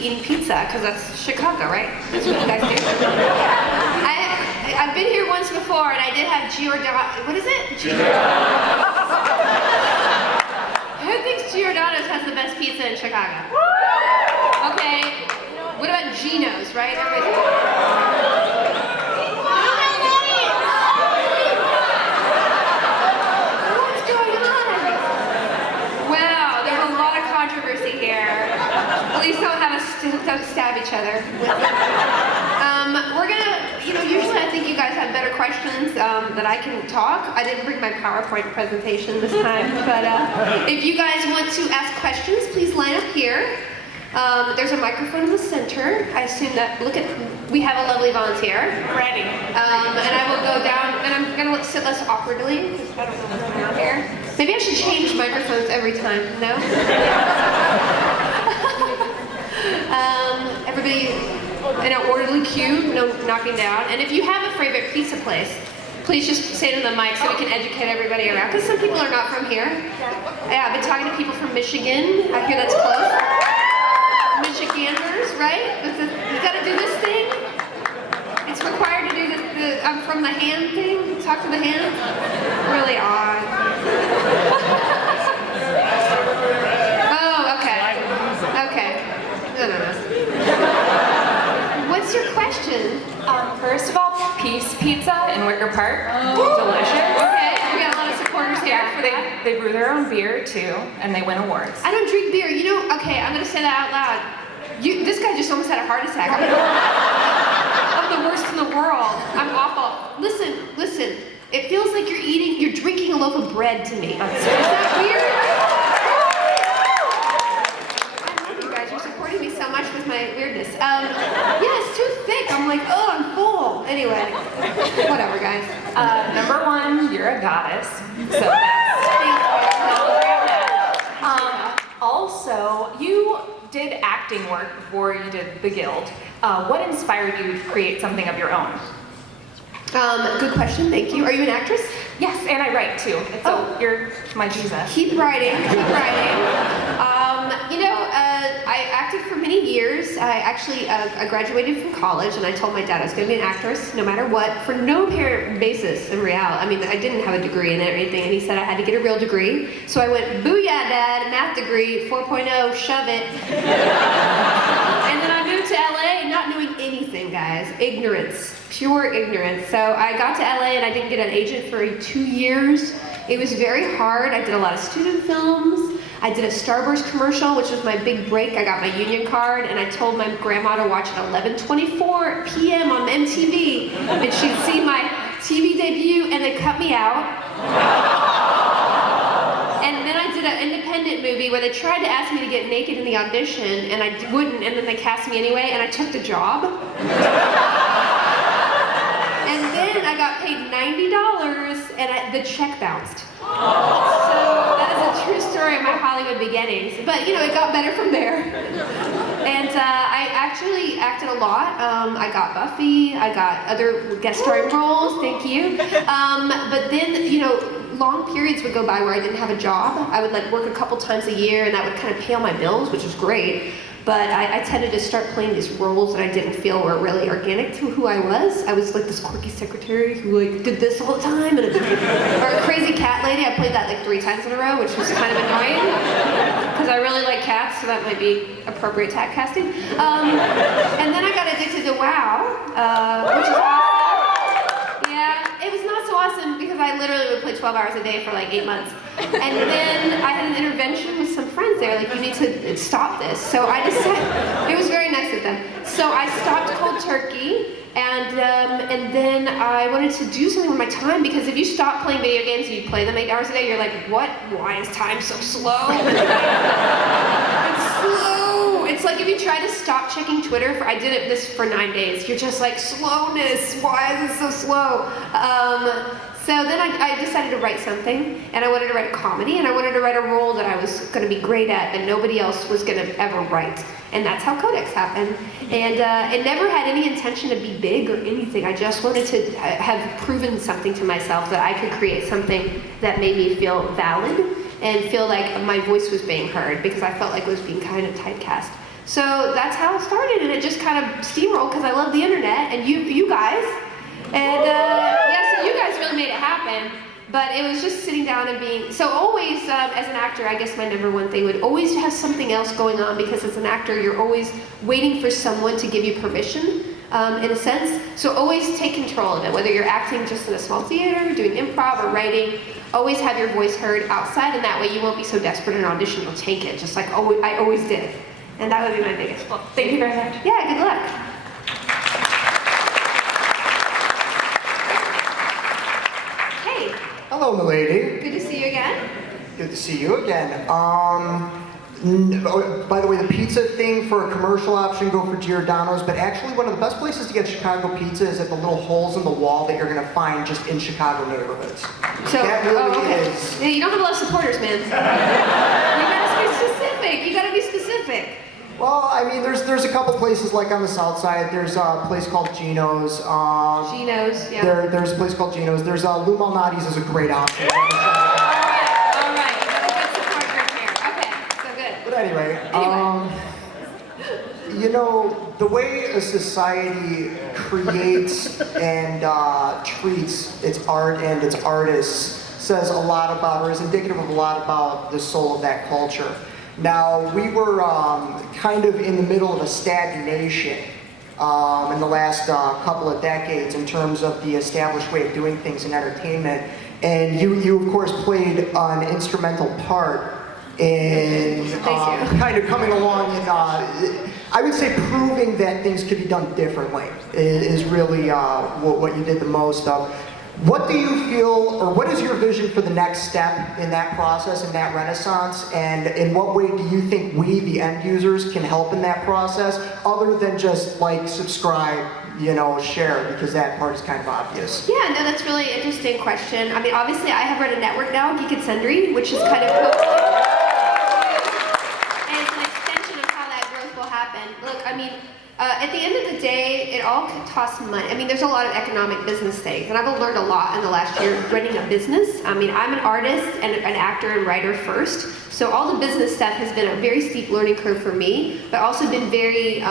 eating pizza, because that's Chicago, right? That's what you guys do. I've been here once before, and I did have Giordano. What is it? Who thinks Giordano's has the best pizza in Chicago? Okay. What about Gino's, right? What's going on? Wow, there's a lot of controversy here. Please don't stab each other. We're gonna, usually I think you guys have better questions that I can talk. I didn't bring my PowerPoint presentation this time, but if you guys want to ask questions, please line up here. There's a microphone in the center. I assume that, we have a lovely volunteer. Ready. And I will go down, and I'm gonna sit less awkwardly, because I don't know what's going on here. Maybe I should change microphones every time, no? Everybody in an orderly queue, no knocking down. And if you have a favorite pizza place, please just say it in the mic so we can educate everybody around, because some people are not from here. Yeah, I've been talking to people from Michigan. I hear that's close. Michiganders, right? You gotta do this thing. It's required to do this, I'm from the hand thing. Talk to the hand. Really odd. Oh, okay. Okay. No. What's your question? First of all, Peace Pizza in Wicker Park. Delicious. Okay, we got a lot of supporters here for that. They brew their own beer too, and they win awards. I don't drink beer. Okay, I'm gonna say that out loud. This guy just almost had a heart attack. I'm the worst in the world. I'm awful. Listen. It feels like you're drinking a loaf of bread to me. Is that weird? I love you guys. You're supporting me so much with my weirdness. Yeah, it's too thick. I'm like, oh, I'm full. Anyway, whatever, guys. Number one, you're a goddess. So that's also, you did acting work before you did the Guild. What inspired you to create something of your own? Good question, thank you. Are you an actress? Yes, and I write too. So you're my Jesus. Keep writing. I acted for many years. I graduated from college, and I told my dad I was going to be an actress no matter what, for no apparent basis in reality. I mean, I didn't have a degree in it or anything, and he said I had to get a real degree. So I went, booyah, Dad, math degree, 4.0, shove it. And then I moved to LA, not knowing anything, guys. Ignorance, pure ignorance. So I got to LA, and I didn't get an agent for 2 years. It was very hard. I did a lot of student films. I did a Starburst commercial, which was my big break. I got my union card, and I told my grandma to watch it at 11:24 p.m. on MTV, and she'd see my TV debut, and they cut me out. And then I did an independent movie where they tried to ask me to get naked in the audition, and I wouldn't, and then they cast me anyway, and I took the job. And then I got paid $90, and the check bounced. So that is a true story of my Hollywood beginnings. But it got better from there. And I actually acted a lot. I got Buffy. I got other guest starring roles. Thank you. But then long periods would go by where I didn't have a job. I would work a couple times a year, and that would kind of pay all my bills, which was great. But I tended to start playing these roles that I didn't feel were really organic to who I was. I was like this quirky secretary who did this all the time, or a crazy cat lady. I played that 3 times in a row, which was kind of annoying because I really like cats, so that might be appropriate typecasting. And then I got addicted to WoW, which is awesome. Yeah, it was not so awesome because I literally would play 12 hours a day for 8 months. And then I had an intervention with some friends there, you need to stop this. So I decided, it was very nice of them. So I stopped cold turkey, and then I wanted to do something with my time, because if you stop playing video games and you play them 8 hours a day, you're like, what? Why is time so slow? It's slow. It's like if you try to stop checking Twitter, I did this for 9 days, you're just like, slowness, why is it so slow? So then I decided to write something, and I wanted to write a comedy, and I wanted to write a role that I was going to be great at that nobody else was going to ever write. And that's how Codex happened. And it never had any intention to be big or anything. I just wanted to have proven something to myself, that I could create something that made me feel valid and feel like my voice was being heard, because I felt like it was being kind of typecast. So that's how it started, and it just kind of steamrolled because I love the internet and you guys. And yeah, so you guys really made it happen. But it was just sitting down and being, so always as an actor, I guess my number one thing would always have something else going on, because as an actor, you're always waiting for someone to give you permission, in a sense. So always take control of it, whether you're acting just in a small theater, doing improv or writing, always have your voice heard outside, and that way you won't be so desperate in an audition, you'll take it, just like I always did. And that would be my biggest. Well, thank you very much. Yeah, good luck. Hey. Hello, milady. Good to see you again. Good to see you again. By the way, the pizza thing for a commercial option, go for Giordano's, but actually one of the best places to get Chicago pizza is at the little holes in the wall that you're going to find just in Chicago neighborhoods. So, that really okay. is. Yeah, you don't have a lot of supporters, man. You gotta be specific. You gotta be specific. Well, I mean, there's a couple places like on the south side. There's a place called Gino's. Gino's, yeah. There's a place called Gino's. There's Lou Malnati's is a great option. All right. You got a good support group here. Okay, so good. But anyway. You know, the way a society creates and treats its art and its artists says a lot about, or is indicative of a lot about the soul of that culture. Now, we were kind of in the middle of a stagnation in the last couple of decades in terms of the established way of doing things in entertainment. And you of course, played an instrumental part in kind of coming along and I would say proving that things could be done differently is really what you did the most of. What do you feel, or what is your vision for the next step in that process, in that renaissance, and in what way do you think we, the end users, can help in that process, other than just like, subscribe, you know, share, because that part is kind of obvious? Yeah, no, that's a really interesting question. I mean, obviously, I have run a network now, Geek and Sundry, which is kind of hopefully, and it's an extension of how that growth will happen. Look, I mean, at the end of the day, it all costs money. I mean, there's a lot of economic business things, and I've learned a lot in the last year running a business. I mean, I'm an artist and an actor and writer first, so all the business stuff has been a very steep learning curve for me, but also been very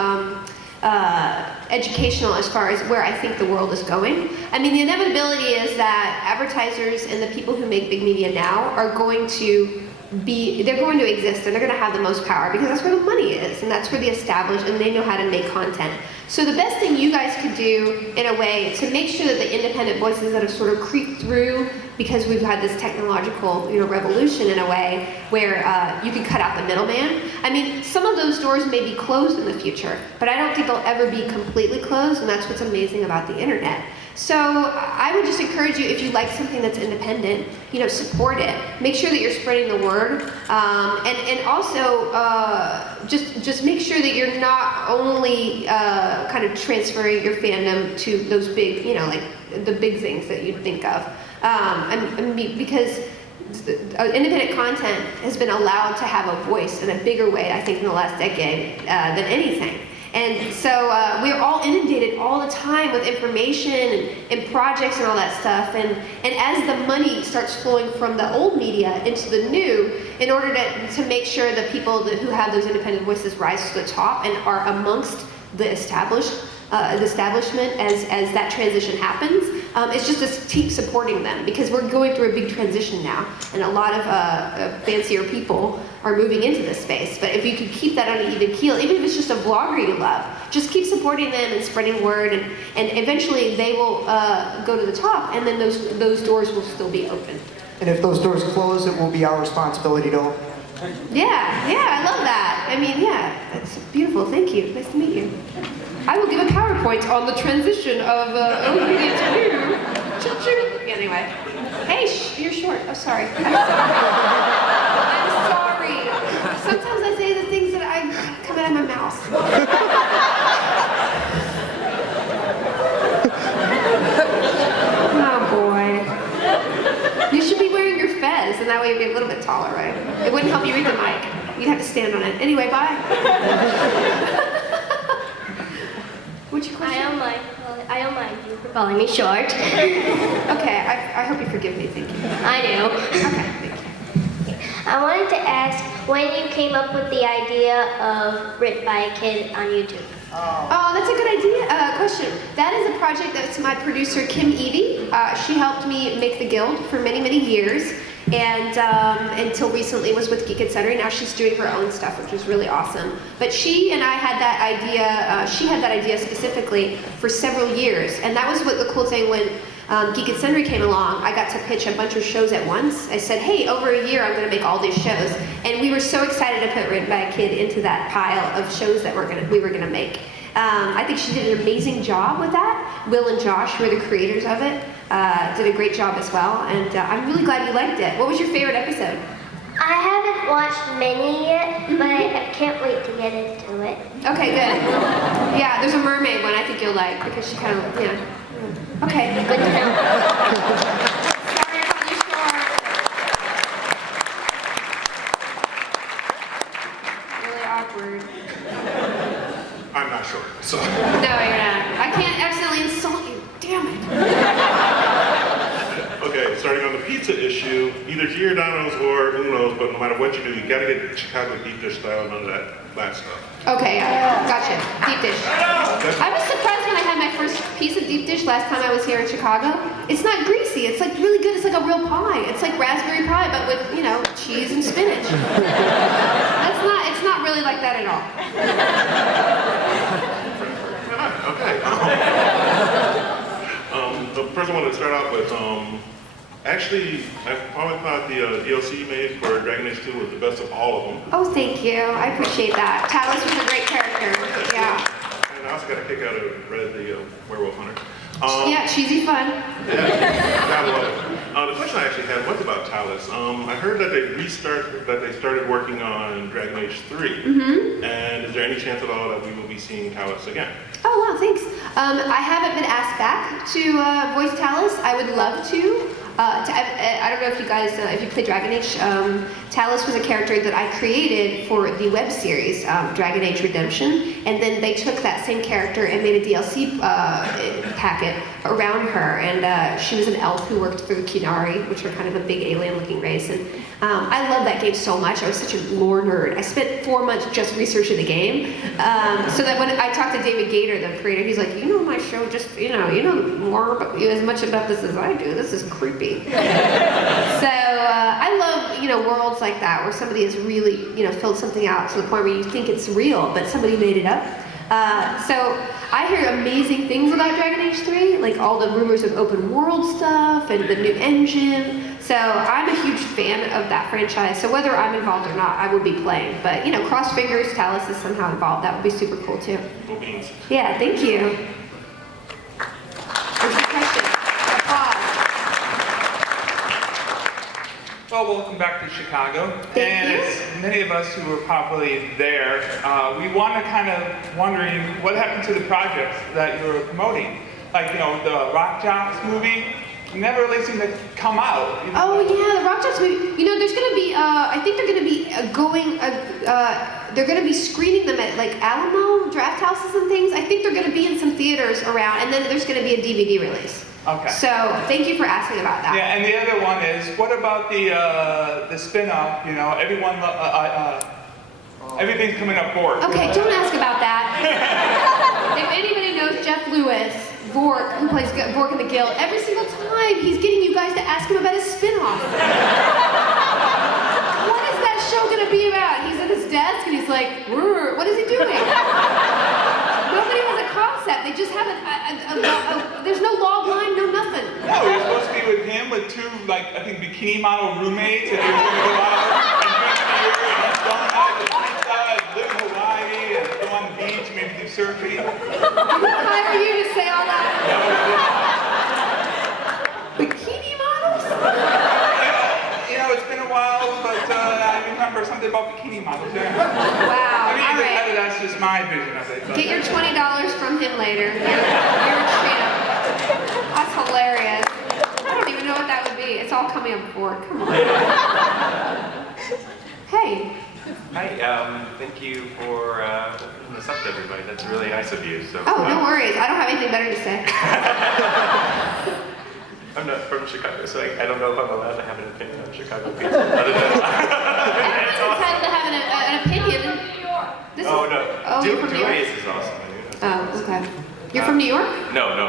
educational as far as where I think the world is going. I mean, the inevitability is that advertisers and the people who make big media now are going to they're going to exist, and they're going to have the most power because that's where the money is, and that's where the established, and they know how to make content. So the best thing you guys could do, in a way, to make sure that the independent voices that have sort of creeped through, because we've had this technological, you know, revolution in a way where you can cut out the middleman. I mean, some of those doors may be closed in the future, but I don't think they'll ever be completely closed, and that's what's amazing about the internet. So I would just encourage you, if you like something that's independent, you know, support it. Make sure that you're spreading the word, and also just make sure that you're not only kind of transferring your fandom to those big, you know, like the big things that you'd think of, because independent content has been allowed to have a voice in a bigger way, I think, in the last decade than anything. And so we're all inundated all the time with information and projects and all that stuff. And as the money starts flowing from the old media into the new, in order to make sure that people who have those independent voices rise to the top and are amongst the establishment as that transition happens, it's just to keep supporting them, because we're going through a big transition now, and a lot of fancier people are moving into this space. But if you could keep that on an even keel, even if it's just a vlogger you love, just keep supporting them and spreading word, and eventually they will go to the top, and then those doors will still be open. And if those doors close, it will be our responsibility to open. Yeah, I love that. I mean, yeah, that's beautiful. Thank you. Nice to meet you. I will give a PowerPoint on the transition of OBD to anyway. Hey, you're short. Oh, sorry. I'm sorry. Sometimes I say the things that come out of my mouth. Oh boy. You should be wearing your fez, and that way you'd be a little bit taller, right? It wouldn't help you read the mic. You'd have to stand on it. Anyway, bye. What's your question? I don't mind you for calling me short. Okay, I hope you forgive me, thank you. I do. Okay, thank you. I wanted to ask, when you came up with the idea of Written by a Kid on YouTube. Oh, that's a good question. That is a project that's my producer, Kim Evie. She helped me make the guild for many, many years. And until recently was with Geek Goddess. Now she's doing her own stuff, which is really awesome. But she and I had that idea, she had that idea specifically for several years. And that was what the cool thing when Geek Goddess came along, I got to pitch a bunch of shows at once. I said, hey, over a year I'm gonna make all these shows. And we were so excited to put Written by a Kid into that pile of shows that we were gonna make. I think she did an amazing job with that. Will and Josh, who are the creators of it, did a great job as well, and I'm really glad you liked it. What was your favorite episode? I haven't watched many yet, but I can't wait to get into it. Okay, good. Yeah, there's a mermaid one I think you'll like, because she kind of, yeah. Okay. Good to know. Sorry, I called you short. Really awkward. I'm not sure, so. No, you're not. I can't accidentally insult you. Damn it. Okay, starting on the pizza issue, either Giordano's or Uno's, but no matter what you do, you gotta get the Chicago deep dish style, none of that flat stuff. Okay, gotcha. Deep dish. I was surprised when I had my first piece of deep dish last time I was here in Chicago. It's not greasy. It's like really good. It's like a real pie. It's like raspberry pie, but with, you know, cheese and spinach. It's not really like that at all. Okay. The first one to start out with, actually, I probably thought the DLC made for Dragon Age 2 was the best of all of them. Oh, thank you. I appreciate that. Talos was a great character. Yeah. And I also got a kick out of Red the Werewolf Hunter. Yeah, cheesy fun. Yeah, gotta love it. The question I actually had was about Talos. I heard that they started working on Dragon Age 3. Mm-hmm. And is there any chance at all that we will be seeing Talos again? Oh, wow, thanks. I haven't been asked back to voice Talos. I would love to. I don't know if you guys, if you play Dragon Age, Talos was a character that I created for the web series, Dragon Age Redemption, and then they took that same character and made a DLC packet around her, and she was an elf who worked for the Qunari, which are kind of a big alien-looking race, and I love that game so much. I was such a lore nerd. I spent 4 months just researching the game, so that when I talked to David Gator, the creator, he's like, you know my show, just, you know more, as much about this as I do. This is creepy. So I love, worlds like that where somebody has really, filled something out to the point where you think it's real, but somebody made it up. So I hear amazing things about Dragon Age 3, like all the rumors of open world stuff and the new engine. So I'm a huge fan of that franchise. So whether I'm involved or not, I will be playing. But cross fingers, Talos is somehow involved. That would be super cool too. Cool beans. Yeah, thank you. There's your question. Applause. Well, welcome back to Chicago. Thank you. As many of us who were probably there, we want to kind of wondering what happened to the projects that you were promoting. Like, the Rock Jocks movie never really seemed to come out. Oh yeah, the Rock Jocks movie. There's gonna be, I think they're gonna be they're gonna be screening them at like Alamo draft houses and things. I think they're gonna be in some theaters around, and then there's gonna be a DVD release. Okay. So thank you for asking about that. Yeah, and the other one is, what about the spin-off? Everything's coming up forward. Okay, don't ask about that. If anybody knows Jeff Lewis, Vork, who plays Vork in the Guild, every single time he's getting you guys to ask him about his spin-off. What is that show gonna be about? He's at his desk and he's like, what is he doing? Nobody has a concept. They just have there's no log line, no nothing. No, we were supposed to be with him with 2, I think, bikini model roommates, and they were going to go out and drink beer, and he's going out to pizza, and live in Hawaii, and go on the beach, maybe do surfing. Who hire you to say all that? Bikini models? It's been a while, but I remember something about bikini models. Yeah. Wow, all right. That's just my vision of it. Get your $20 from him later. You're a champ. That's hilarious. I don't even know what that would be. It's all coming up forward. Come on. Hey. Hi, thank you for opening this up to everybody. That's really nice of you. So. Oh, no worries. I don't have anything better to say. I'm not from Chicago, so I don't know if I'm allowed to have an opinion on Chicago pizza. Other than Everyone's entitled to have an opinion. This oh is, no, oh, you're from New York? Dewey's is awesome. I knew that. Oh, okay. You're from New York? No. Show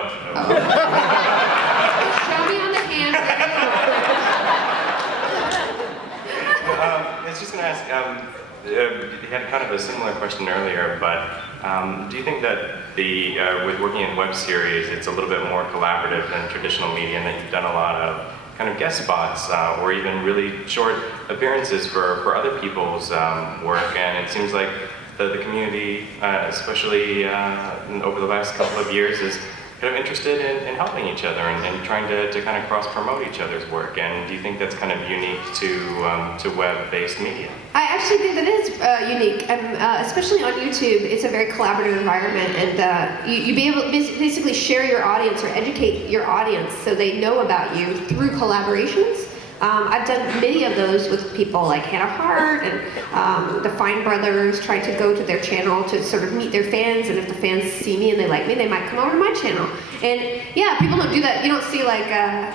me on the hand. I was just going to ask, you had kind of a similar question earlier, but do you think that with working in web series, it's a little bit more collaborative than traditional media, and that you've done a lot of kind of guest spots or even really short appearances for other people's work, and it seems like the community, especially over the last couple of years, is kind of interested in helping each other and trying to kind of cross-promote each other's work. And do you think that's kind of unique to web-based media? I actually think that is unique, and especially on YouTube, it's a very collaborative environment, and you be able to basically share your audience or educate your audience so they know about you through collaborations. I've done many of those with people like Hannah Hart and the Fine Brothers, trying to go to their channel to sort of meet their fans, and if the fans see me and they like me, they might come over to my channel. And yeah, people don't do that. You don't see like, a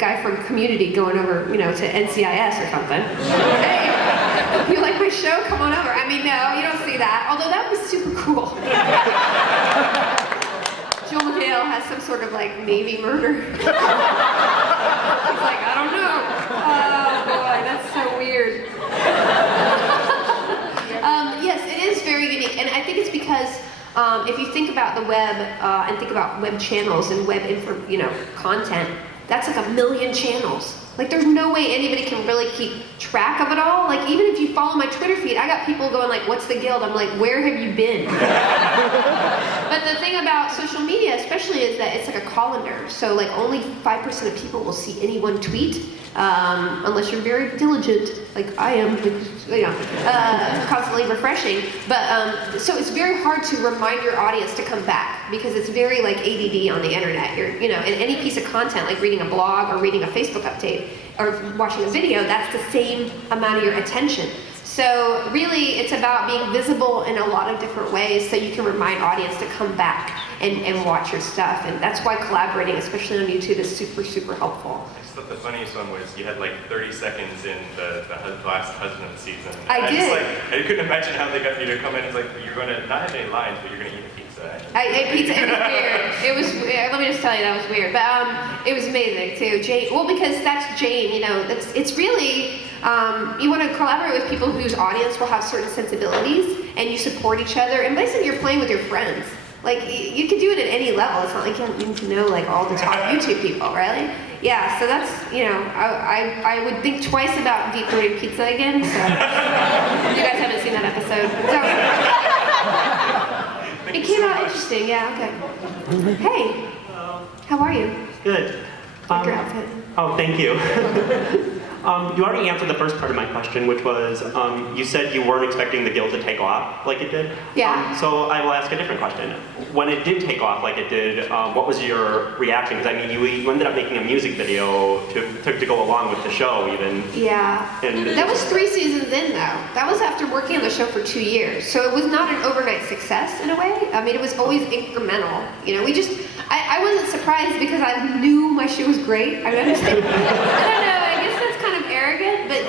guy from Community going over, to NCIS or something. Hey, you like my show? Come on over. I mean, no, you don't see that, although that was super cool. Joel McHale has some sort of like Navy murder. He's like, I don't know. Oh boy, that's so weird. Yes, it is very unique, and I think it's because if you think about the web and think about web channels and web content, that's like 1 million channels. Like, there's no way anybody can really keep track of it all. Like, even if you follow my Twitter feed, I got people going like, what's the guild? I'm like, where have you been? But the thing about social media especially is that it's like a colander. So like only 5% of people will see any one tweet, unless you're very diligent, like I am, constantly refreshing. But so it's very hard to remind your audience to come back, because it's very like ADD on the internet. You're, and any piece of content, like reading a blog or reading a Facebook update or watching a video, that's the same amount of your attention. So really, it's about being visible in a lot of different ways so you can remind audience to come back and watch your stuff. And that's why collaborating, especially on YouTube, is super, super helpful. I just thought the funniest one was you had like 30 seconds in the last husband season. I did. I couldn't imagine how they got you to come in. It's like, you're going to not have any lines, but you're going to eat a pizza. I ate pizza. It was weird. Let me just tell you, that was weird. But it was amazing too. Jane, well, because that's Jane. It's really. You want to collaborate with people whose audience will have certain sensibilities, and you support each other. And basically, you're playing with your friends. Like, you can do it at any level. It's not like you need to know like all the top YouTube people, really. Yeah. So that's I would think twice about deep throating pizza again. So you guys haven't seen that episode. So it came out interesting. Yeah. Okay. Hey, how are you? Good. Like your outfit. Oh, thank you. You already answered the first part of my question, which was, you said you weren't expecting the guild to take off like it did. Yeah. So I will ask a different question. When it did take off like it did, what was your reaction? Because I mean, you ended up making a music video to go along with the show, even. Yeah. And that was 3 seasons in, though. That was after working on the show for 2 years. So it was not an overnight success in a way. I mean, it was always incremental. I wasn't surprised because I knew my show was great. I understand. I don't know. I guess that's kind of arrogant, but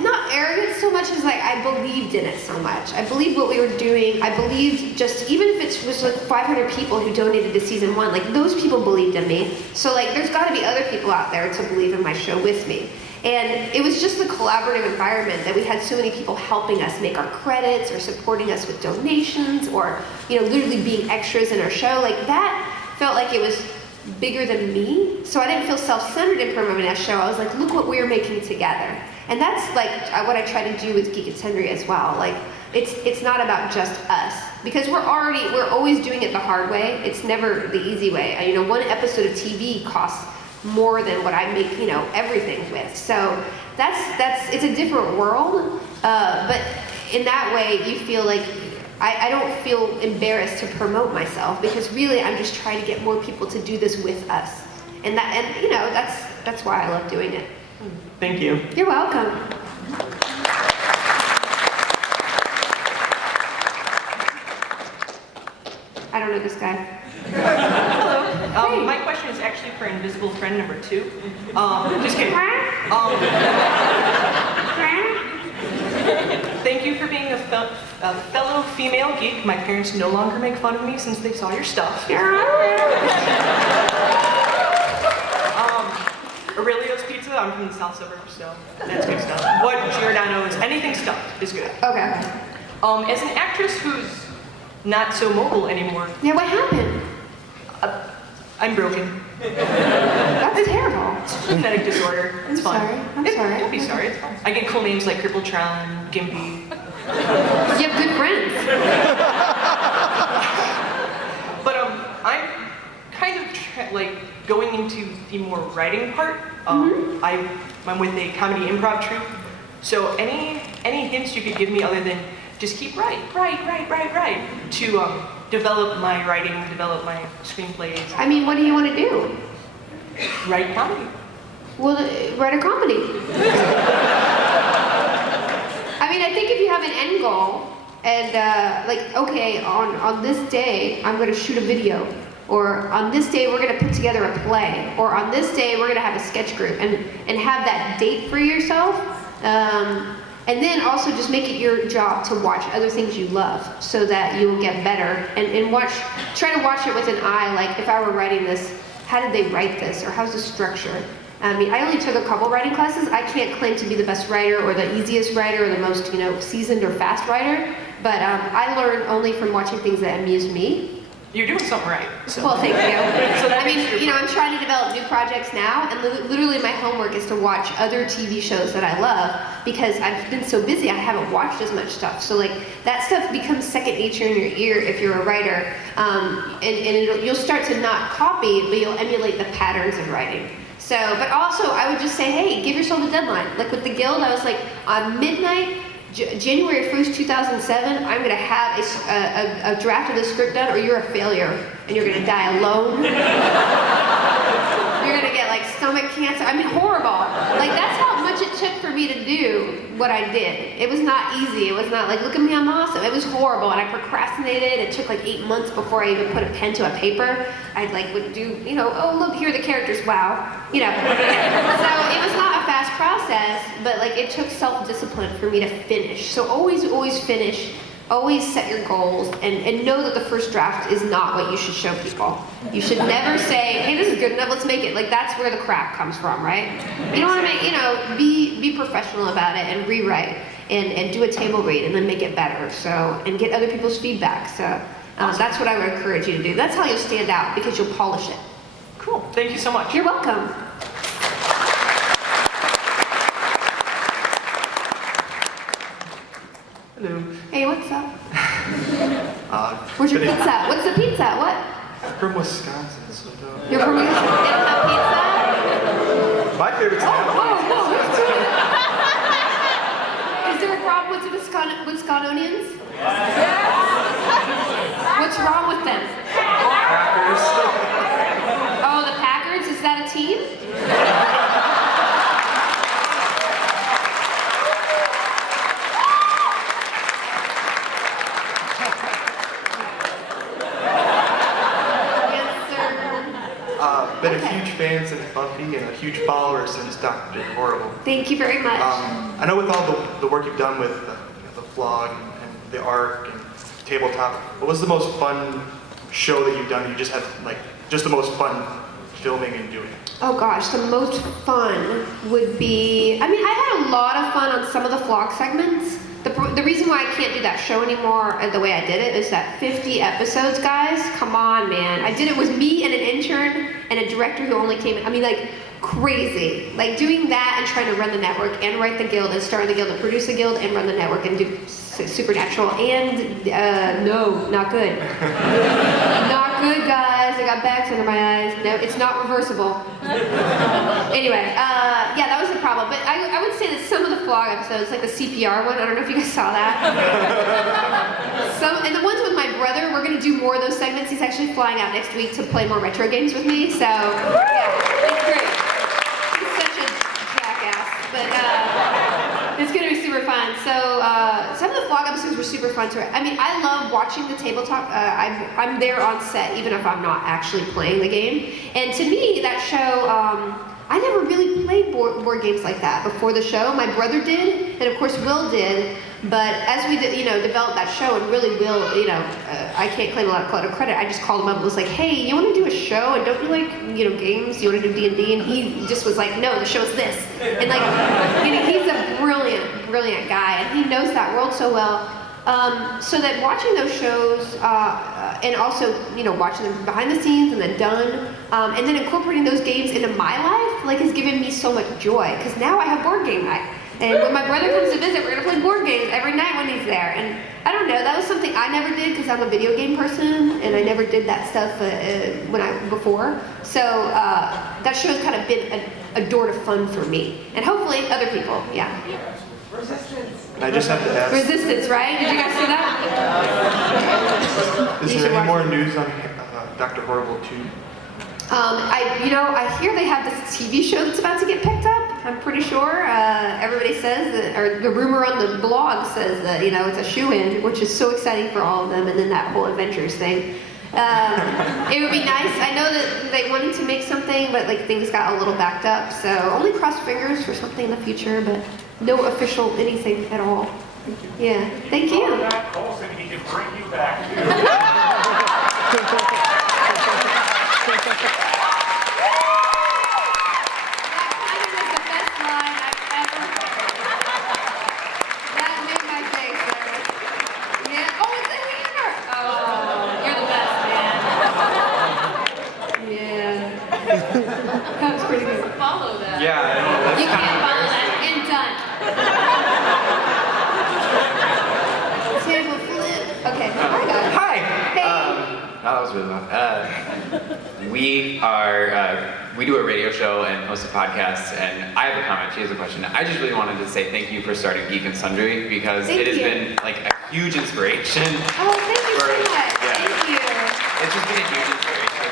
not arrogant so much as like I believed in it so much. I believed what we were doing. I believed just, even if it was like 500 people who donated to season 1, like those people believed in me. So like there's got to be other people out there to believe in my show with me. And it was just the collaborative environment that we had so many people helping us make our credits or supporting us with donations or, literally being extras in our show. Like that felt like it was bigger than me. So I didn't feel self-centered in promoting that show. I was like, look what we're making together. And that's like what I try to do with Geek Goddess Felicia as well. Like it's not about just us, because we're always doing it the hard way. It's never the easy way. One episode of TV costs more than what I make, everything with. So it's a different world. But in that way, you feel like I don't feel embarrassed to promote myself, because really I'm just trying to get more people to do this with us. And that's why I love doing it. thank you. You're welcome. I don't know this guy. Hello. Hey. My question is actually for invisible friend number 2. Just kidding. Thank you for being a fellow female geek. My parents no longer make fun of me since they saw your stuff. Aurelio's Pizza, I'm from the south suburbs, so that's good stuff. What Giordano is, anything stuffed is good. Okay. As an actress who's not so mobile anymore, Yeah, what happened? I'm broken. That's terrible. It's a genetic disorder. It's fun. Sorry. I'm sorry. Don't be sorry. It's fun. I get cool names like Crippletron, Gimpy. You have good friends. But I'm kind of like going into the more writing part. I'm with a comedy improv troupe. So any hints you could give me other than just keep write to develop my writing, develop my screenplays, I mean, what do you want to do? write comedy. Well, write a comedy. I mean, I think if you have an end goal and like, okay, on this day I'm going to shoot a video, or on this day we're going to put together a play, or on this day we're going to have a sketch group, and have that date for yourself. And then also just make it your job to watch other things you love so that you will get better, and try to watch it with an eye, like if I were writing this, how did they write this, or how's the structure? I mean, I only took a couple writing classes. I can't claim to be the best writer or the easiest writer or the most, seasoned or fast writer, but I learned only from watching things that amused me. You're doing something right. So. Well, thank you. So that I mean, makes I'm trying to develop new projects now, and literally my homework is to watch other TV shows that I love, because I've been so busy I haven't watched as much stuff. So like that stuff becomes second nature in your ear if you're a writer, and you'll start to not copy, but you'll emulate the patterns of writing. So, but also I would just say, hey, give yourself a deadline. Like with the Guild, I was like, on midnight, January 1st, 2007, I'm gonna have a draft of the script done, or you're a failure, and you're gonna die alone. You're gonna get like stomach cancer. I mean, horrible. Like that's how much it took for me to do what I did. It was not easy. It was not like, look at me, I'm awesome. It was horrible, and I procrastinated. It took like 8 months before I even put a pen to a paper. I would do, oh look, here are the characters, wow. So it was not a fast process, but like it took self-discipline for me to finish. So always finish. Always set your goals, and know that the first draft is not what you should show people. You should never say, hey, this is good enough, let's make it. Like that's where the crap comes from, right? You want to make, be professional about it and rewrite and do a table read and then make it better. So, and get other people's feedback. So that's what I would encourage you to do. That's how you'll stand out, because you'll polish it. Cool. Thank you so much. You're welcome. Hello. Hey, what's up? Where's your pizza? What's the pizza? What? I'm from Wisconsin, so don't. You're from Wisconsin? They don't have pizza? My favorite's Whoa, who's doing it? Is there a problem with the Wisconsinians? What's wrong with them? Packers. Oh, the Packers? Is that a team? Been a huge fan since Buffy and a huge follower since Dr. Horrible. Thank you very much. I know with all the work you've done with the vlog and the arc and tabletop, what was the most fun show that you've done? You just had just the most fun filming and doing? Oh gosh, the most fun would be, I had a lot of fun on some of the vlog segments. The reason why I can't do that show anymore the way I did it is that 50 episodes, guys, come on, man. I did it with me and an intern and a director who only came, crazy. Like doing that and trying to run the network and write the Guild and star in the Guild and produce the Guild and run the network and do Supernatural and, no, not good. Not good, guys. I got bags under my eyes. No, it's not reversible. Anyway, yeah, that was the problem. But I would say that some of the vlog episodes, like the CPR one, I don't know if you guys saw that. And the ones with my brother, we're going to do more of those segments. He's actually flying out next week to play more retro games with me. So, yeah, it's great. He's such a jackass. But it's going to be super fun. So, some of the vlog episodes were super fun to. I mean, I love watching the tabletop. I'm there on set even if I'm not actually playing the game. And to me, that show. I never really played board games like that before the show. My brother did, and of course Will did. But as we did, developed that show, and really Will, I can't claim a lot of credit. I just called him up and was like, "Hey, you want to do a show? And don't you like, games? You want to do D&D?" And he just was like, "No, the show's this." And like, he's a brilliant guy, and he knows that world so well. So that watching those shows, and also, watching them behind the scenes and then done, and then incorporating those games into my life, has given me so much joy. Because now I have board game night. And when my brother comes to visit, we're gonna play board games every night when he's there. And I don't know, that was something I never did because I'm a video game person, and I never did that stuff before. So that show's kind of been a door to fun for me. And hopefully other people, yeah. Resistance. I just have to ask. Resistance, right? Did you guys see that? Is there any more news on Dr. Horrible 2? I hear they have this TV show that's about to get picked up. I'm pretty sure. Everybody says that, or the rumor on the blog says that, it's a shoo-in, which is so exciting for all of them, and then that whole Avengers thing. It would be nice. I know that they wanted to make something, but things got a little backed up, so only cross fingers for something in the future, but no official anything at all. Yeah, thank you. Colson, he can bring you back too. That was pretty good. Follow that. Yeah, I know. You can't follow that. And done. Table flip. Okay. Hi, guys. Hi. Hey. That was really long. We do a radio show and host a podcast, and I have a comment. She has a question. I just really wanted to say thank you for starting Geek and Sundry because it has been a huge inspiration. Oh, thank you so much. Yeah. Thank you. It's just been a huge inspiration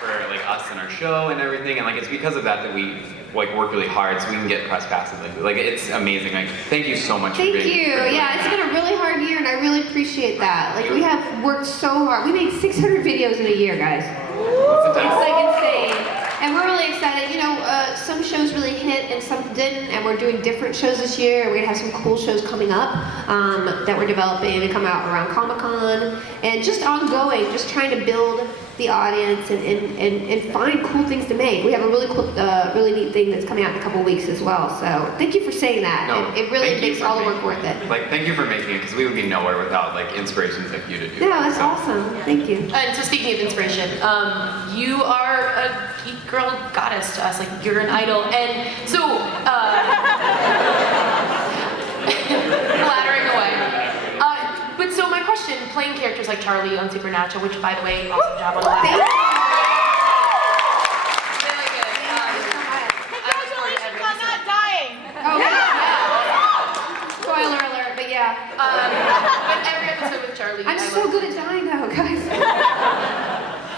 for us and our show and everything, and it's because of that we work really hard so we can get press passes. It's amazing. Thank you so much. Thank you. Yeah, it's been a really hard year, and I really appreciate that. We have worked so hard. We made 600 videos in a year, guys. It's insane. And we're really excited. Some shows really hit and some didn't, and we're doing different shows this year. We're gonna have some cool shows coming up that we're developing to come out around Comic-Con, and just ongoing, just trying to build the audience and find cool things to make. We have a really cool, really neat thing that's coming out in a couple of weeks as well. So thank you for saying that. No, it really makes all the work worth it. Thank you for making it, because we would be nowhere without inspirations like you to do. Yeah, that's awesome. Thank you. And so speaking of inspiration, you are a geek girl goddess to us. You're an idol. And so, flattering away. But so my question, playing characters like Charlie on Supernatural, which by the way, awesome job on the last. Really good. Congratulations on not dying. Oh, yeah. Spoiler alert, but yeah. But every episode with Charlie. I'm so good at dying though, guys.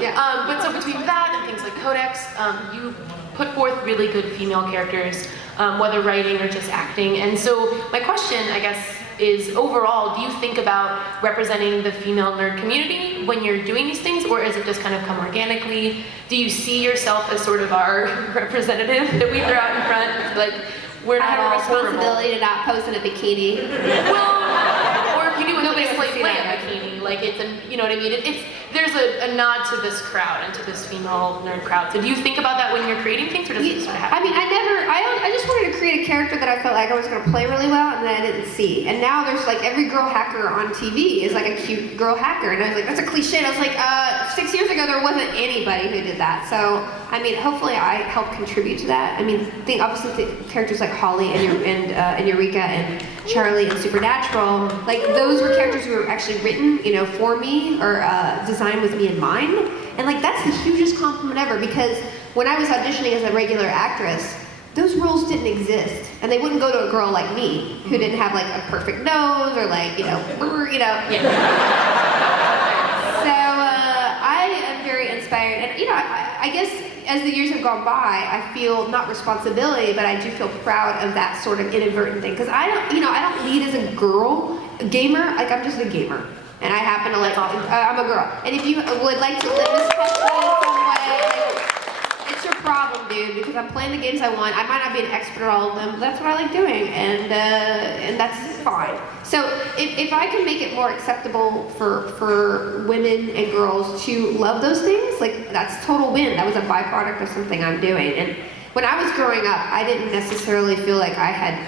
Yeah. But so between that and things like Codex, you put forth really good female characters, whether writing or just acting. And so my question, I guess, is overall, do you think about representing the female nerd community when you're doing these things, or is it just kind of come organically? Do you see yourself as sort of our representative that we throw out in front? We're not I have all a responsibility to not pose in a bikini. Well, or if you do, Nobody it's wants to see play a that. bikini. It's you know what I mean? There's a nod to this crowd and to this female nerd crowd. So do you think about that when you're creating things, or does it sort of happen? I just wanted to create a character that I felt like I was going to play really well, and that I didn't see. And now there's every girl hacker on TV is a cute girl hacker, and I was like, that's a cliche. And I was like, 6 years ago there wasn't anybody who did that. So hopefully I help contribute to that. Obviously characters like Holly and Eureka and Charlie and Supernatural, those were characters who were actually written, for me or designed with me in mind. And that's the hugest compliment ever, because when I was auditioning as a regular actress, those roles didn't exist, and they wouldn't go to a girl like me who didn't have a perfect nose or So I am very inspired, and I guess as the years have gone by, I feel not responsibility, but I do feel proud of that sort of inadvertent thing, because I don't lead as a girl gamer, like I'm just a gamer. And I happen to like, I'm a girl. And if you would like to live this culture in some way, it's your problem, dude, because I'm playing the games I want. I might not be an expert at all of them, but that's what I like doing, and that's fine. So if I can make it more acceptable for women and girls to love those things, like that's total win. That was a byproduct of something I'm doing. And when I was growing up, I didn't necessarily feel like I had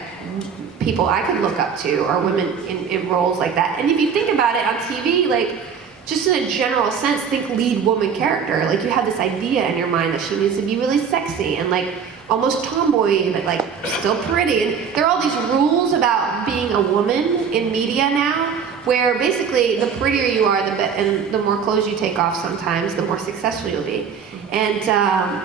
people I could look up to or women in roles like that. And if you think about it on TV, like just in a general sense, think lead woman character. Like you have this idea in your mind that she needs to be really sexy and like almost tomboy, but like still pretty. And there are all these rules about being a woman in media now, where basically the prettier you are, and the more clothes you take off sometimes, the more successful you'll be. And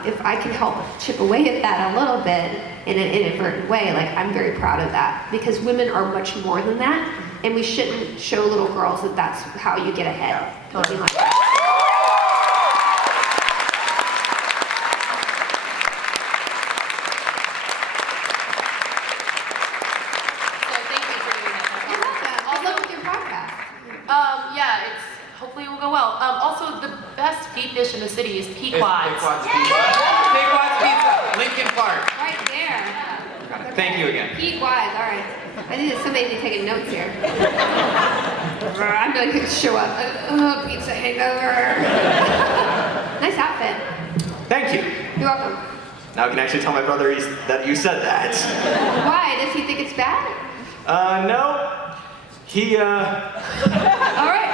if I can help chip away at that a little bit in an inadvertent way, like I'm very proud of that, because women are much more than that, and we shouldn't show little girls that that's how you get ahead. Something like that. Hopefully it will go well. Also, the best feed dish in the city is Pequod's. Pequod's Pizza. Pequod's Pizza, Lincoln Park. Right there. Thank you again. Pequod's, all right. I need somebody to take notes here. I'm going to show up. Pizza hangover. Nice outfit. Thank you. You're welcome. Now I can actually tell my brother that you said that. Why? Does he think it's bad? No. He, All right.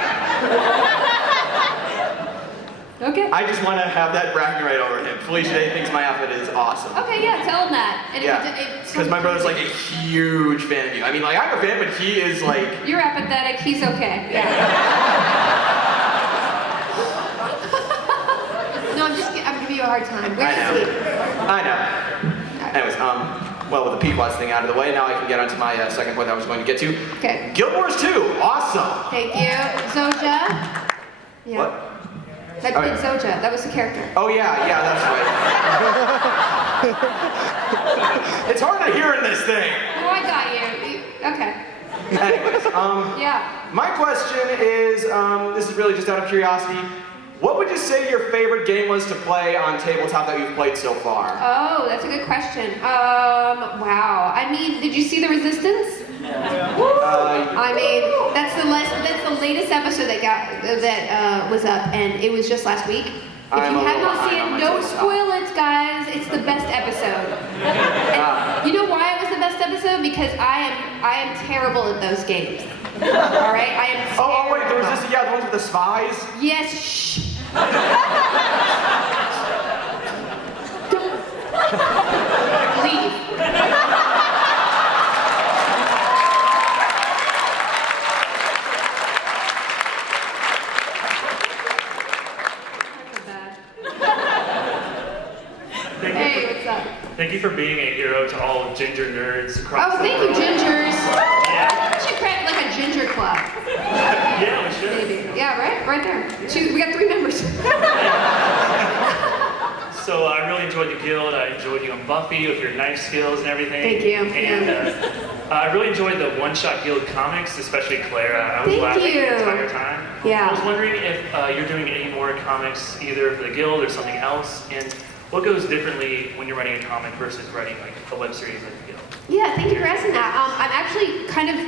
Okay. I just want to have that bragging right over him. Felicia Day thinks my outfit is awesome. Okay, yeah, tell him that. And yeah, because my brother's like a huge fan of you. I mean, like, I'm a fan, but he is like... You're apathetic, he's okay. Yeah. No, I'm giving you a hard time. I know. Anyways, well, with the Pequod's thing out of the way, now I can get onto my second point that I was going to get to. Okay. Guild Wars 2, awesome. Thank you. Zoja? Yeah. What? That played Zoja, that was the character. Oh yeah, that's right. It's hard to hear in this thing. Oh, I got you. Okay. Anyways, yeah. My question is, this is really just out of curiosity. What would you say your favorite game was to play on tabletop that you've played so far? Oh, that's a good question. Wow. I mean, did you see The Resistance? I mean, that's the latest episode that was up, and it was just last week. If you have not seen it, don't spoil it, guys. It's the best episode. And you know why it was the best episode? Because I am terrible at those games. All right, I am. Oh wait, there was this. Yeah, the ones with the spies. Yes. Shh. Don't leave. Hey, what's up? Thank you for being a hero to all ginger nerds across the world. Thank you, gingers. Yeah. We should create like a ginger club. Yeah, we should. Maybe. Yeah, right there. We got 3 members. So I really enjoyed the guild. I enjoyed you on Buffy with your knife skills and everything. Thank you. And I really enjoyed the one-shot guild comics, especially Clara. I was laughing the entire time. Yeah. I was wondering if you're doing any more comics either for the guild or something else, and what goes differently when you're writing a comic versus writing like a web series like the guild? Yeah, thank you for asking that. I'm actually kind of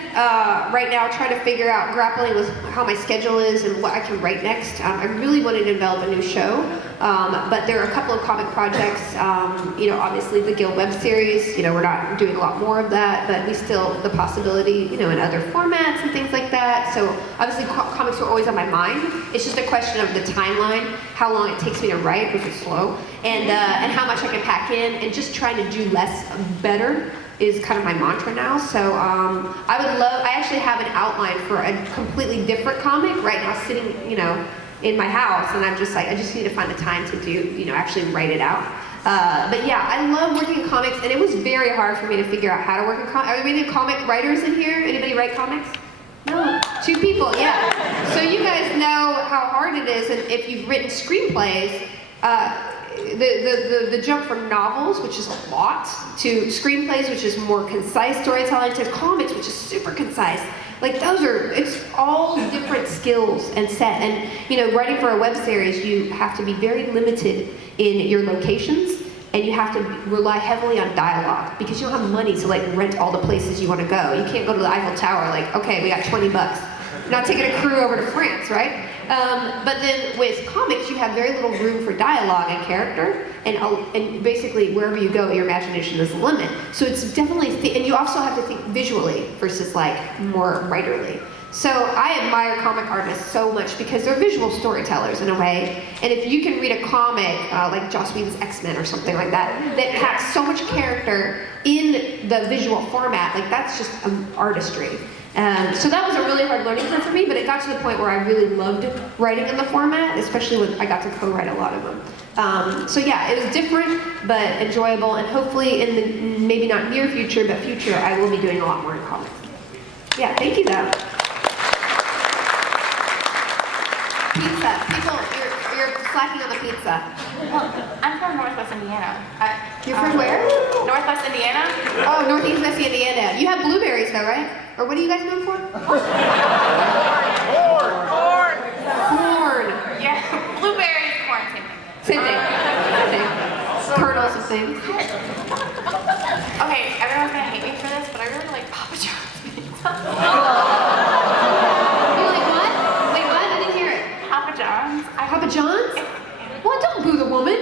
right now trying to figure out, grappling with how my schedule is and what I can write next. I really wanted to develop a new show, but there are a couple of comic projects. Obviously the Guild web series. We're not doing a lot more of that, but we still the possibility, in other formats and things like that. So obviously comics are always on my mind. It's just a question of the timeline, how long it takes me to write, which is slow, and how much I can pack in, and just trying to do less better is kind of my mantra now. So I actually have an outline for a completely different comic right now sitting, in my house, and I'm just like, I just need to find the time to do, actually write it out. But yeah, I love working in comics, and it was very hard for me to figure out how to work in comics. Are there any comic writers in here? Anybody write comics? No, 2 people, yeah. So you guys know how hard it is, and if you've written screenplays, the jump from novels, which is a lot, to screenplays, which is more concise storytelling, to comics, which is super concise. Like it's all different skills and set. And writing for a web series, you have to be very limited in your locations, and you have to rely heavily on dialogue because you don't have money to rent all the places you want to go. You can't go to the Eiffel Tower okay, we got $20. You're not taking a crew over to France, right? But then with comics, you have very little room for dialogue and character, and basically wherever you go, your imagination is the limit. So it's definitely, and you also have to think visually versus more writerly. So I admire comic artists so much because they're visual storytellers in a way. And if you can read a comic like Joss Whedon's X-Men or something like that, that packs so much character in the visual format, that's just artistry. So that was a really hard learning curve for me, but it got to the point where I really loved writing in the format, especially when I got to co-write a lot of them. So yeah, it was different, but enjoyable, and hopefully in the maybe not near future, but future, I will be doing a lot more in comics. Yeah, thank you though. Pizza. People, you're slacking on the pizza. Well, I'm from Northwest Indiana. You're from where? Northwest Indiana. Oh, Northeast Indiana. You have blueberries though, right? Or what are you guys known for? Corn. Yeah, blueberries, corn, same thing. Same thing. Kernels of things. Okay, everyone's gonna hate me for this, but I really like Papa John's pizza. You like what? Wait, what? I didn't hear it. Papa John's. Papa John's? Well, don't boo the woman.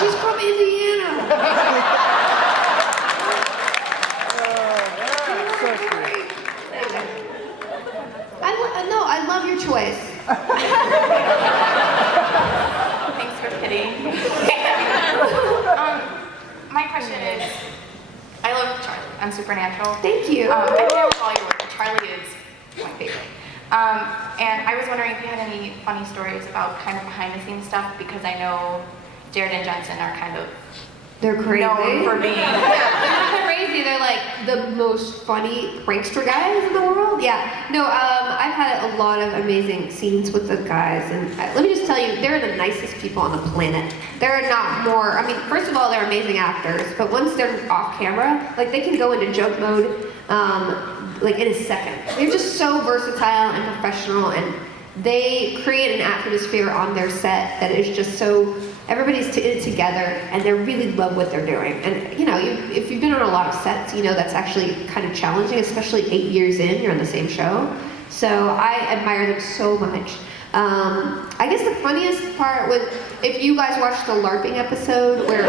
She's from Indiana. I love your choice. Thanks for pitying. My question is, I love Charlie on Supernatural. Thank you. I think I love all your work, but Charlie is my favorite. And I was wondering if you had any funny stories about kind of behind the scenes stuff, because I know Jared and Jensen are kind of They're crazy. known for being. Yeah, they're not crazy. They're the most funny prankster guys in the world. Yeah. No, I've had a lot of amazing scenes with the guys, and let me just tell you, they're the nicest people on the planet. They're not more. I mean, first of all, they're amazing actors, but once they're off camera, they can go into joke mode, in a second. They're just so versatile and professional, and they create an atmosphere on their set that is just so. Everybody's in it together, and they really love what they're doing. And if you've been on a lot of sets, that's actually kind of challenging, especially 8 years in, you're on the same show. So I admire them so much. I guess the funniest part was, if you guys watched the LARPing episode where...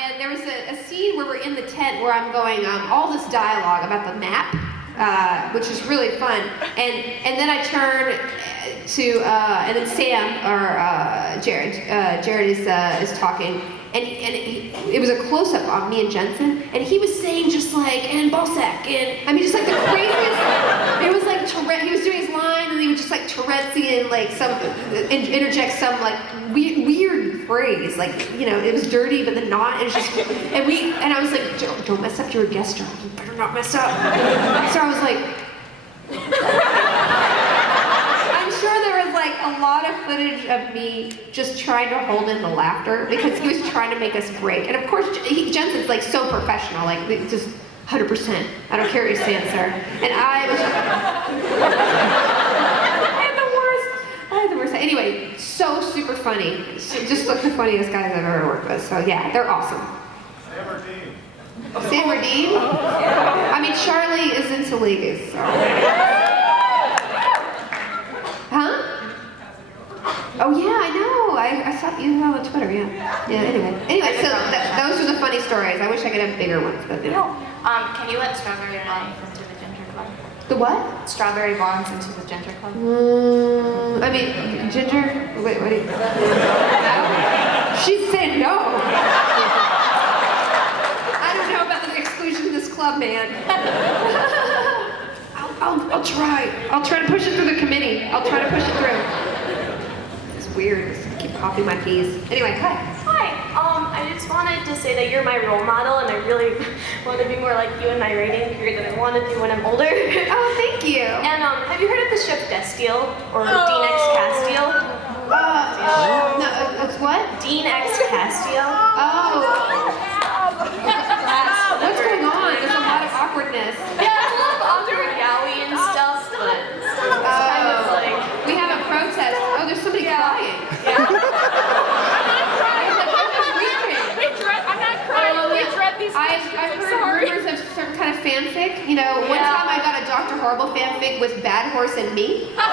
and there was a scene where we're in the tent where I'm going, all this dialogue about the map, which is really fun. And then I turn to, and then Sam, or Jared is talking, and it was a close-up on me and Jensen, and he was saying just and Balsac, and I mean just the craziest, it was Tourette, he was doing his line, and he would just Tourette'sian, interject some weird phrase, it was dirty, but then not, and it's just, and I was like, don't mess up, you're a guest star, you better not mess up. So I was like, I'm sure there was a lot of footage of me just trying to hold in the laughter because he was trying to make us break. And of course, Jensen's so professional, just 100%. I don't care what you stand, sir. And I was I had the worst. Anyway, so super funny. Just the funniest guys I've ever worked with. So yeah, they're awesome. Sam Berdeen? I mean, Charlie is into leagues, so. Huh? Oh yeah, I know. I saw you on Twitter, yeah. Yeah, anyway, so those are the funny stories. I wish I could have bigger ones, but No. Can you let Strawberry Blondes into the Ginger Club? The what? Strawberry Blondes into the Ginger Club? I mean, Ginger? Wait, what do you... No? She said no. I don't know about the exclusion of this club, man. I'll try. I'll try to push it through the committee. I'll try to push it through. It's weird. I keep popping my peas. Anyway, hi. Hi. I just wanted to say that you're my role model, and I really want to be more like you in my writing career than I want to be when I'm older. Oh, thank you. And have you heard of the ship Destiel or Dean X Castiel? No, it's what? Dean X Castiel. Oh. What's going on? Horrible fanfic with Bad Horse and me. I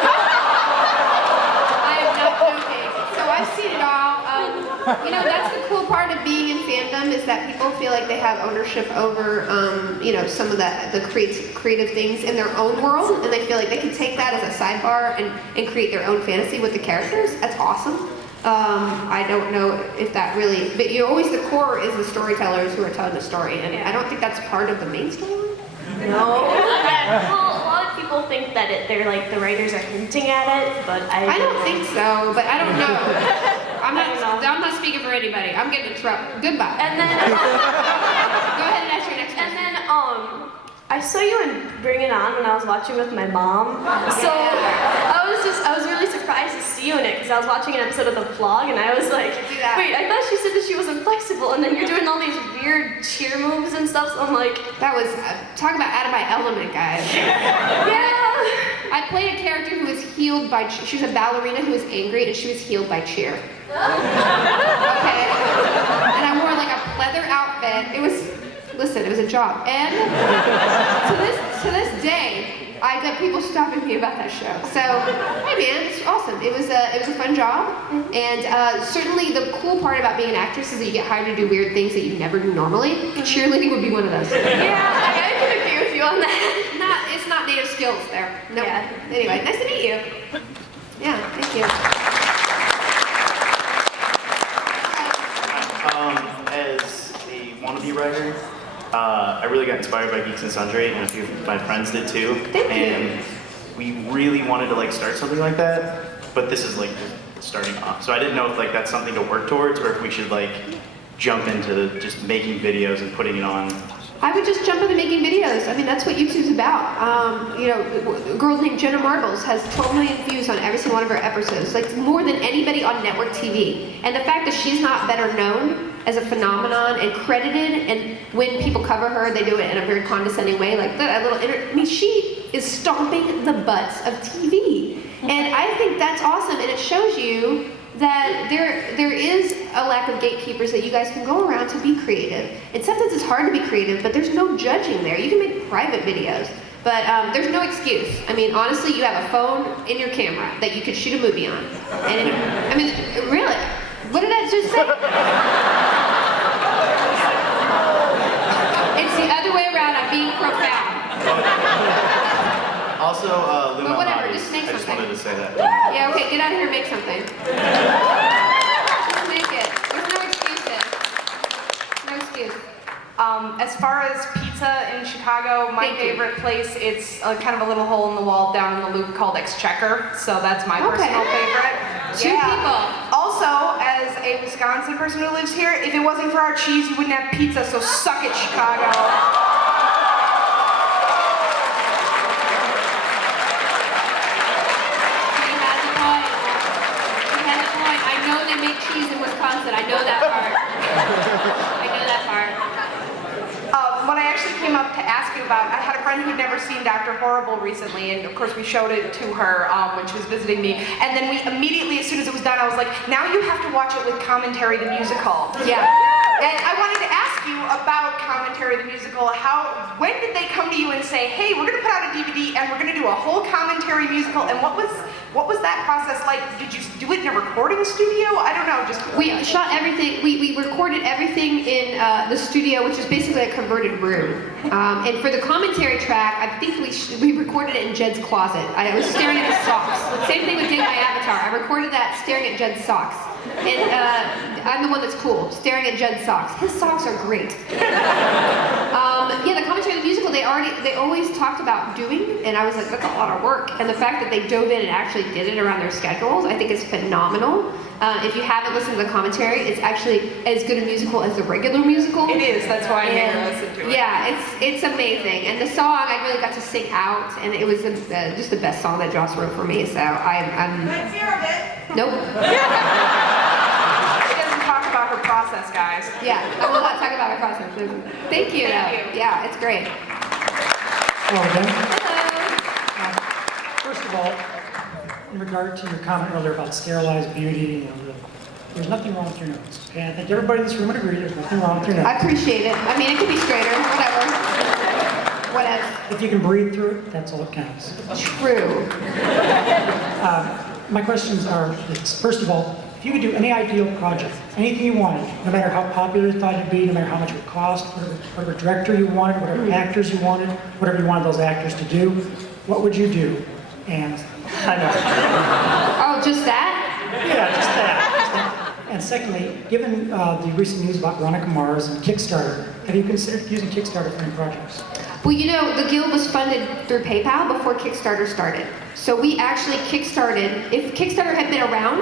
am not joking. So I've seen it all. You know, that's the cool part of being in fandom is that people feel like they have ownership over, you know, some of the creative things in their own world, and they feel like they can take that as a sidebar and create their own fantasy with the characters. That's awesome. I don't know if that really, but you know, always the core is the storytellers who are telling the story, and I don't think that's part of the main story. No. Well, a lot of people think that they're like the writers are hinting at it, but I don't think so, but I don't know. I'm not speaking for anybody. I'm getting interrupted. Goodbye. And then go ahead and ask your next question. And then I saw you in Bring It On when I was watching with my mom. So I was really surprised to see you in it because I was watching an episode of the vlog and I was like, wait, I thought she said that she wasn't flexible, and then you're doing all these weird cheer moves and stuff. So I'm like, that was talk about out of my element, guys. Yeah. I played a character who was healed by. She was a ballerina who was angry, and she was healed by cheer. Okay. And I wore like a pleather outfit. It was. Listen, it was a job. And to this day, I get people stopping me about that show. So, hey man, it's awesome. It was a fun job. And certainly the cool part about being an actress is that you get hired to do weird things that you never do normally. Cheerleading would be one of those. Yeah, I can agree with you on that. It's not native skills there. No. Nope. Yeah. Anyway, nice to meet you. Yeah, thank you. As a wannabe writer, I really got inspired by Geeks and Sundry, and a few of my friends did too. And we really wanted to like start something like that, but this is like starting off. So I didn't know if like that's something to work towards, or if we should like jump into just making videos and putting it on. I would just jump into making videos. I mean, that's what YouTube's about. You know, a girl named Jenna Marbles has 12 million views on every single one of her episodes, like more than anybody on network TV. And the fact that she's not better known as a phenomenon and credited, and when people cover her, they do it in a very condescending way, like that little. I mean, she is stomping the butts of TV, and I think that's awesome. And it shows you that there is a lack of gatekeepers that you guys can go around to be creative. And sometimes it's hard to be creative, but there's no judging there. You can make private videos, but there's no excuse. I mean, honestly, you have a phone in your camera that you could shoot a movie on. And I mean, really, what did I just say? It's the other way around. I'm being profound. Also, Luma but whatever, Hotties. just make I just something. wanted to say that. Yeah, okay, get out of here, make something. Just make it. There's no excuses. No excuse. As far as pizza in Chicago, my favorite place, it's kind of a little hole in the wall down in the loop called Exchequer, so that's my personal favorite. Two people. Also, as a Wisconsin person who lives here, if it wasn't for our cheese, you wouldn't have pizza, so suck it, Chicago. I know they make cheese in Wisconsin. I know that part. I know that part. What I actually came up to ask you about, I had a friend who'd never seen Dr. Horrible recently, and of course we showed it to her when she was visiting me. And then we immediately, as soon as it was done, I was like, now you have to watch it with Commentary the Musical. Yeah. And I wanted to ask you about Commentary the Musical. When did they come to you and say, hey, we're gonna put out a DVD and we're gonna do a whole Commentary musical? And what was that process like? Did you do it in a recording studio? I don't know, just. We shot everything, we recorded everything in the studio, which is basically a converted room. And for the commentary track, I think we recorded it in Jed's closet. I was staring at his socks. Same thing with Dig My Avatar. I recorded that staring at Jed's socks. And I'm the one that's cool, staring at Jed's socks. His socks are great. Yeah, the commentary of the musical, they always talked about doing, and I was like, that's a lot of work. And the fact that they dove in and actually did it around their schedules, I think is phenomenal. If you haven't listened to the commentary, it's actually as good a musical as the regular musical. It is, that's why I made her listen to it. Yeah, it's amazing. And the song, I really got to sing out, and it was just the best song that Joss wrote for me, so I'm... Let's hear of it. Nope. She doesn't talk about her process, guys. Yeah, I will not talk about my process. Thank you, though. Yeah, it's great. Hello again. First of all, in regard to your comment earlier about sterilized beauty, there's nothing wrong with your nose. Okay? I think everybody in this room would agree there's nothing wrong with your nose. I appreciate it. I mean, it could be straighter, whatever. Whatever. If you can breathe through it, that's all that counts. True. My questions are this. First of all, if you could do any ideal project, anything you wanted, no matter how popular you thought it'd be, no matter how much it would cost, whatever director you wanted, whatever actors you wanted, whatever you wanted those actors to do, what would you do? And I know. Oh, just that? Yeah, just that. And secondly, given the recent news about Veronica Mars and Kickstarter, have you considered using Kickstarter for any projects? Well, you know, the Guild was funded through PayPal before Kickstarter started. So we actually kickstarted, if Kickstarter had been around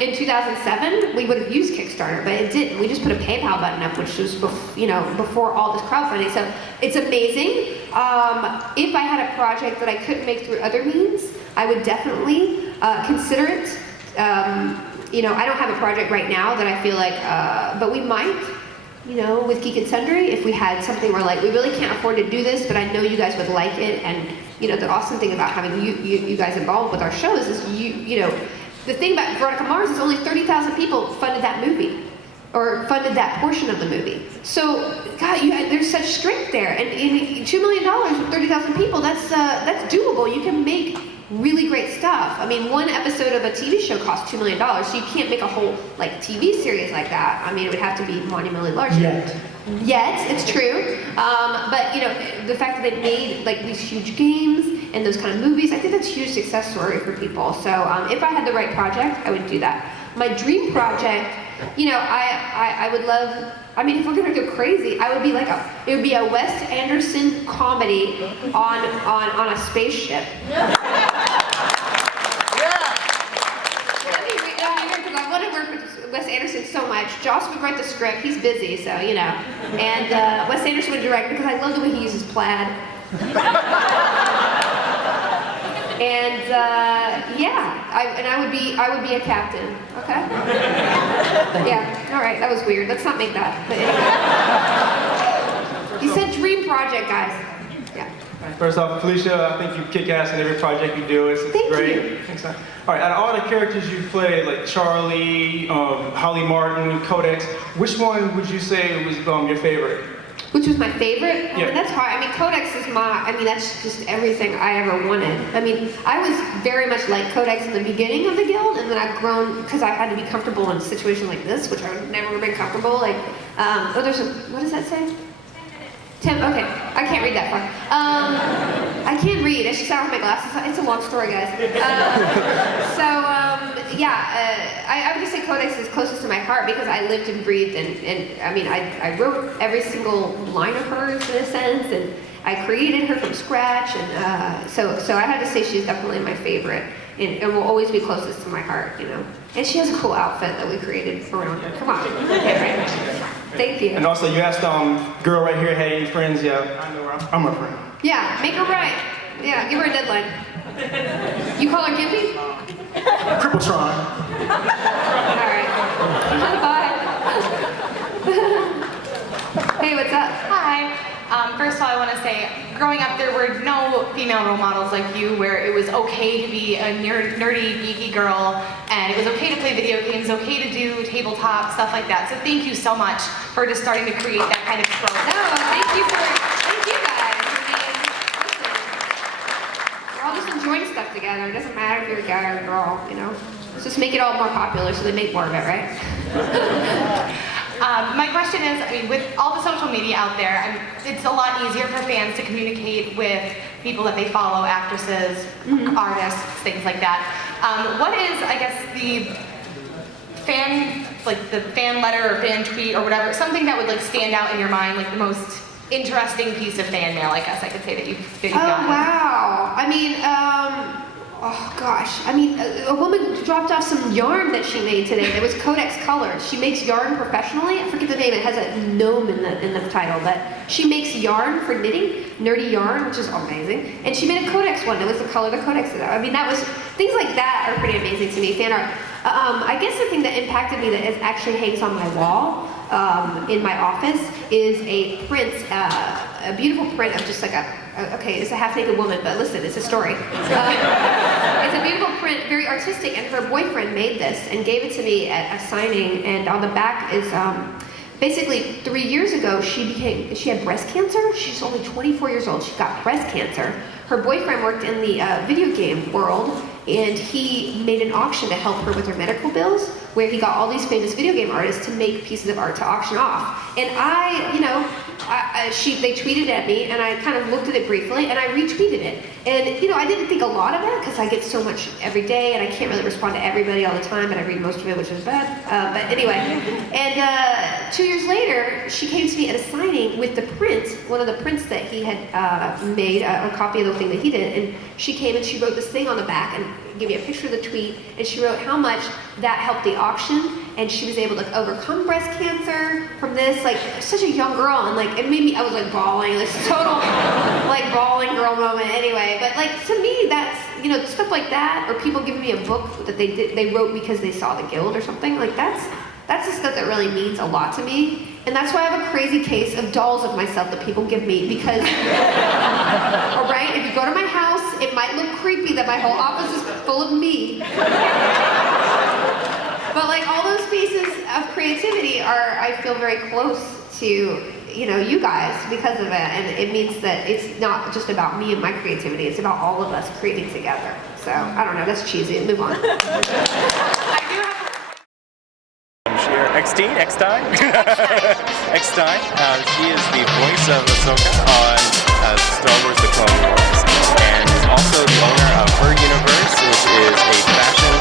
in 2007, we would have used Kickstarter, but it didn't. We just put a PayPal button up, which was before all this crowdfunding. So it's amazing. If I had a project that I couldn't make through other means, I would definitely consider it. I don't have a project right now that I feel like, but we might. With Geek and Sundry, if we had something where like, we really can't afford to do this, but I know you guys would like it, and the awesome thing about having you guys involved with our shows is the thing about Veronica Mars is only 30,000 people funded that movie, or funded that portion of the movie. So, God, there's such strength there, and $2 million with 30,000 people, that's doable. You can make really great stuff. I mean, one episode of a TV show costs $2 million, so you can't make a whole TV series like that. I mean, it would have to be monumentally large. Yet, it's true. But the fact that they made these huge games and those kind of movies, I think that's a huge success story for people. So if I had the right project, I would do that. My dream project, I would love. I mean, if we're gonna go crazy, it would be a Wes Anderson comedy on a spaceship. I want to work with Wes Anderson so much. Joss would write the script. He's busy, so And Wes Anderson would direct because I love the way he uses plaid. And I would be a captain. Okay. Yeah. All right. That was weird. Let's not make that. But anyway. He said dream project, guys. Yeah. First off, Felicia, I think you kick ass in every project you do. It's great. You. Thanks. All right. Out of all the characters you've played, like Charlie, Holly Martin, Codex, which one would you say was your favorite? Which was my favorite? Yeah. That's hard. I mean, Codex is that's just everything I ever wanted. I mean, I was very much like Codex in the beginning of the Guild, and then I've grown, because I had to be comfortable in a situation like this, which I've never been comfortable. What does that say? 10, okay, I can't read that far. I can't read, I should start with my glasses. It's a long story, guys. I would just say Codex is closest to my heart because I lived and breathed, and I mean, I wrote every single line of hers in a sense, and I created her from scratch, and so I had to say she's definitely my favorite, and will always be closest to my heart, And she has a cool outfit that we created around her. Come on. Okay, right? Thank you. And also, you asked girl right here had any friends? Yeah, I know her. I'm her friend. Yeah, make her right. Yeah, give her a deadline. You call her Gimpy? Crippletron. All right. Bye. Hey, what's up? Hi. First of all, I want to say, growing up, there were no female role models like you where it was okay to be a nerdy, geeky girl, and it was okay to play video games, okay to do tabletop, stuff like that. So thank you so much for just starting to create that kind of growth. No, thank you guys. We're all just enjoying stuff together. It doesn't matter if you're a guy or a girl, Let's just make it all more popular so they make more of it, right? My question is, I mean, with all the social media out there, it's a lot easier for fans to communicate with people that they follow, actresses, artists, things like that. What is, I guess, the fan letter or fan tweet or whatever, something that would stand out in your mind, the most interesting piece of fan mail, I guess I could say that you've gotten? Wow. I mean, oh gosh. I mean, a woman dropped off some yarn that she made today that was Codex colored. She makes yarn professionally. I forget the name. It has a gnome in the title, but she makes yarn for knitting, nerdy yarn, which is amazing. And she made a Codex one that was the color the Codex is. I mean, things like that are pretty amazing to me. Fan art. I guess the thing that impacted me that actually hangs on my wall in my office is a print, a beautiful print of just it's a half-naked woman, but listen, it's a story. It's a beautiful print, very artistic, and her boyfriend made this and gave it to me at a signing, and on the back is basically 3 years ago, she had breast cancer. She's only 24 years old. She got breast cancer. Her boyfriend worked in the video game world, and he made an auction to help her with her medical bills, where he got all these famous video game artists to make pieces of art to auction off. And they tweeted at me, and I kind of looked at it briefly, and I retweeted it. And I didn't think a lot of it, because I get so much every day, and I can't really respond to everybody all the time, but I read most of it, which is bad. But anyway, and 2 years later, she came to me at a signing with the print, one of the prints that he had made, a copy of the thing that he did, and she came and she wrote this thing on the back and gave me a picture of the tweet, and she wrote how much that helped the auction, and she was able to overcome breast cancer from this, like, such a young girl, and like, it made me, I was like bawling, this total, like, bawling girl moment anyway, but like, to me, that's, stuff like that, or people giving me a book that they wrote because they saw the Guild or something, like, that's the stuff that really means a lot to me. And that's why I have a crazy case of dolls of myself that people give me, because, all right, if you go to my house, it might look creepy that my whole office is full of me. But like, all those pieces of creativity I feel very close to, you guys because of it. And it means that it's not just about me and my creativity, it's about all of us creating together. So, I don't know, that's cheesy, move on. X-Teen? X-Time? X-Time. She is the voice of Ahsoka on Star Wars The Clone Wars, and is also the owner of Her Universe, which is a fashion